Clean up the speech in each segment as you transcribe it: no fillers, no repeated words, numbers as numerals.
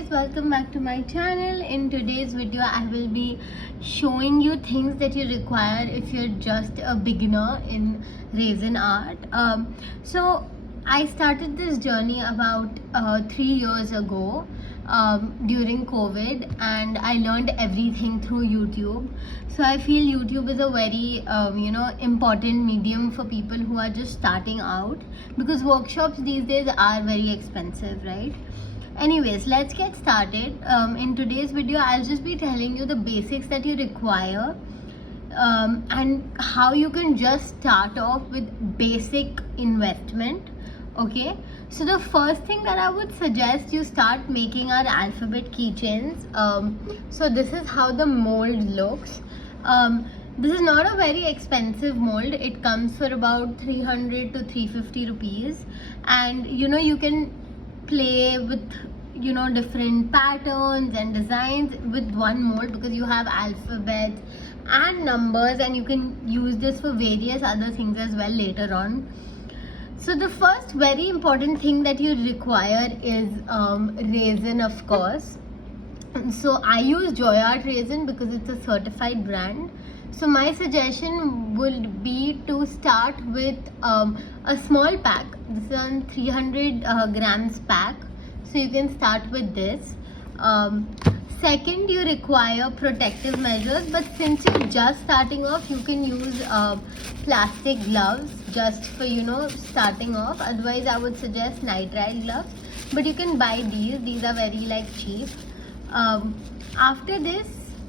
guys, welcome back to my channel. In today's video I will be showing you things that you require if you're just a beginner in resin art. So I started this journey about 3 years ago during COVID, and I learned everything through YouTube. So I feel YouTube is a very important medium for people who are just starting out, because workshops these days are very expensive, right? Anyways, let's get started. In today's video I'll just be telling you the basics that you require, and how you can just start off with basic investment. Okay, so the first thing that I would suggest you start making are alphabet keychains. So this is how the mold looks. This is not a very expensive mold. It comes for about 300 to 350 rupees, and you can play with different patterns and designs with one mold, because you have alphabets and numbers, and you can use this for various other things as well later on. So the first very important thing that you require is resin, of course. So I use Joy Art resin because it's a certified brand. So my suggestion would be to start with a small pack. This is a 300 grams pack, so you can start with this. Second, you require protective measures, but since you're just starting off, you can use plastic gloves just for starting off. Otherwise I would suggest nitrile gloves, but you can buy these are very cheap. After this,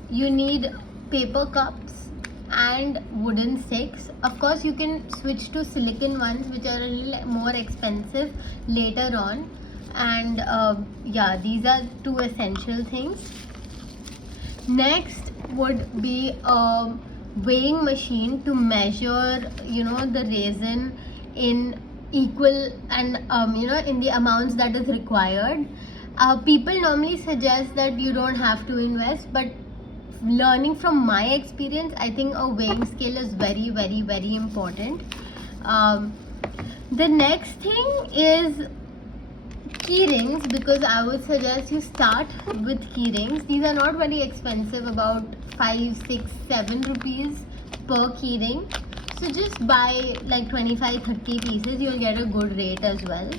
you need paper cups and wooden sticks. Of course you can switch to silicone ones, which are a little more expensive later on. And yeah, these are two essential things. Next would be a weighing machine to measure the resin in equal and in the amounts that is required. People normally suggest that you don't have to invest, but learning from my experience, I think a weighing scale is very, very, very important. The next thing is keyrings, because I would suggest you start with keyrings. These are not very expensive, about 5, 6, 7 rupees per keyring. So just buy like 25, 30 pieces, you'll get a good rate as well.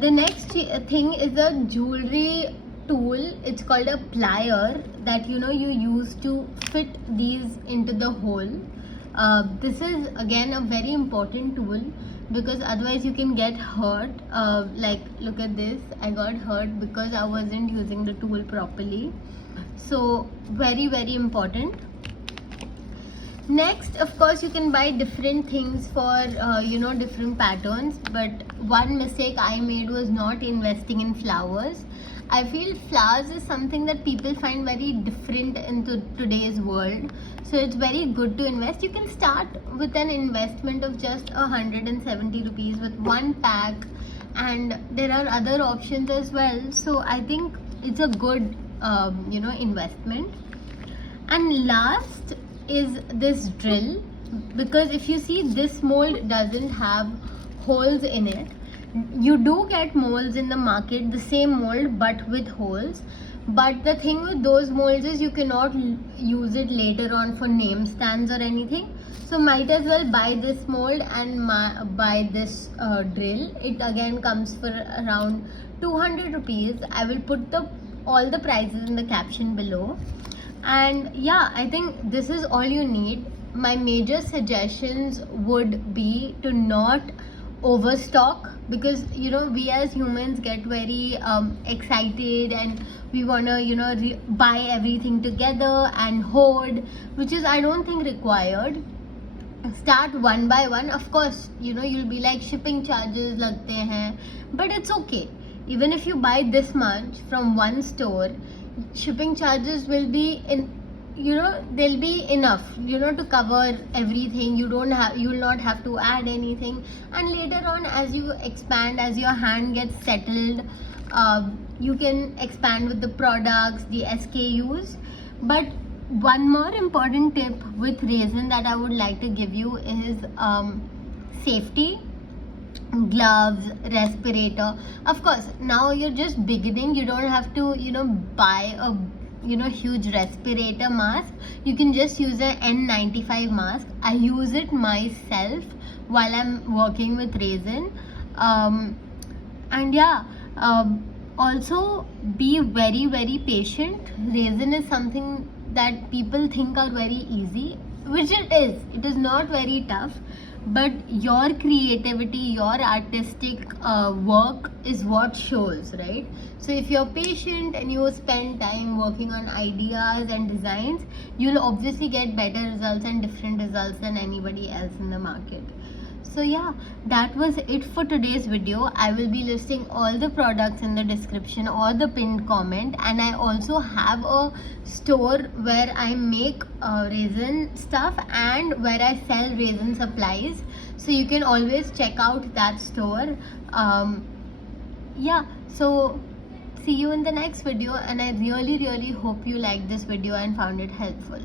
The next thing is a jewelry tool. It's called a plier that you use to fit these into the hole. This is again a very important tool, because otherwise you can get hurt. Like look at this, I got hurt because I wasn't using the tool properly. So very, very important. Next, of course, you can buy different things for different patterns, but one mistake I made was not investing in flowers. I feel flowers is something that people find very different in today's world, so it's very good to invest. You can start with an investment of just 170 rupees with one pack, and there are other options as well. So I think it's a good investment. And last is this drill, because if you see, this mold doesn't have holes in it. You do get molds in the market, the same mold but with holes, but the thing with those molds is you cannot use it later on for name stands or anything. So might as well buy this mold and buy this drill. It again comes for around 200 rupees. I will put all the prices in the caption below. And yeah, I think this is all you need. My major suggestions would be to not overstock, because we as humans get very excited, and we want to buy everything together and hoard, which is I don't think required. Start one by one. Of course you'll be like, shipping charges lagte hain, but it's okay. Even if you buy this much from one store, shipping charges will be they'll be enough to cover everything. You will not have to add anything, and later on, as you expand, as your hand gets settled, you can expand with the products, the SKUs. But one more important tip with resin that I would like to give you is safety. gloves, respirator. Of course, now you're just beginning, you don't have to buy a huge respirator mask. You can just use a N95 mask. I use it myself while I'm working with Resin. And yeah, also be very very patient. Resin is something that people think are very easy, which it is not very tough, but your creativity, your artistic work is what shows, right? So if you're patient and you spend time working on ideas and designs, you'll obviously get better results and different results than anybody else in the market. So yeah, that was it for today's video. I will be listing all the products in the description or the pinned comment, and I also have a store where I make resin stuff and where I sell resin supplies, so you can always check out that store. Yeah, so see you in the next video, and I really hope you liked this video and found it helpful.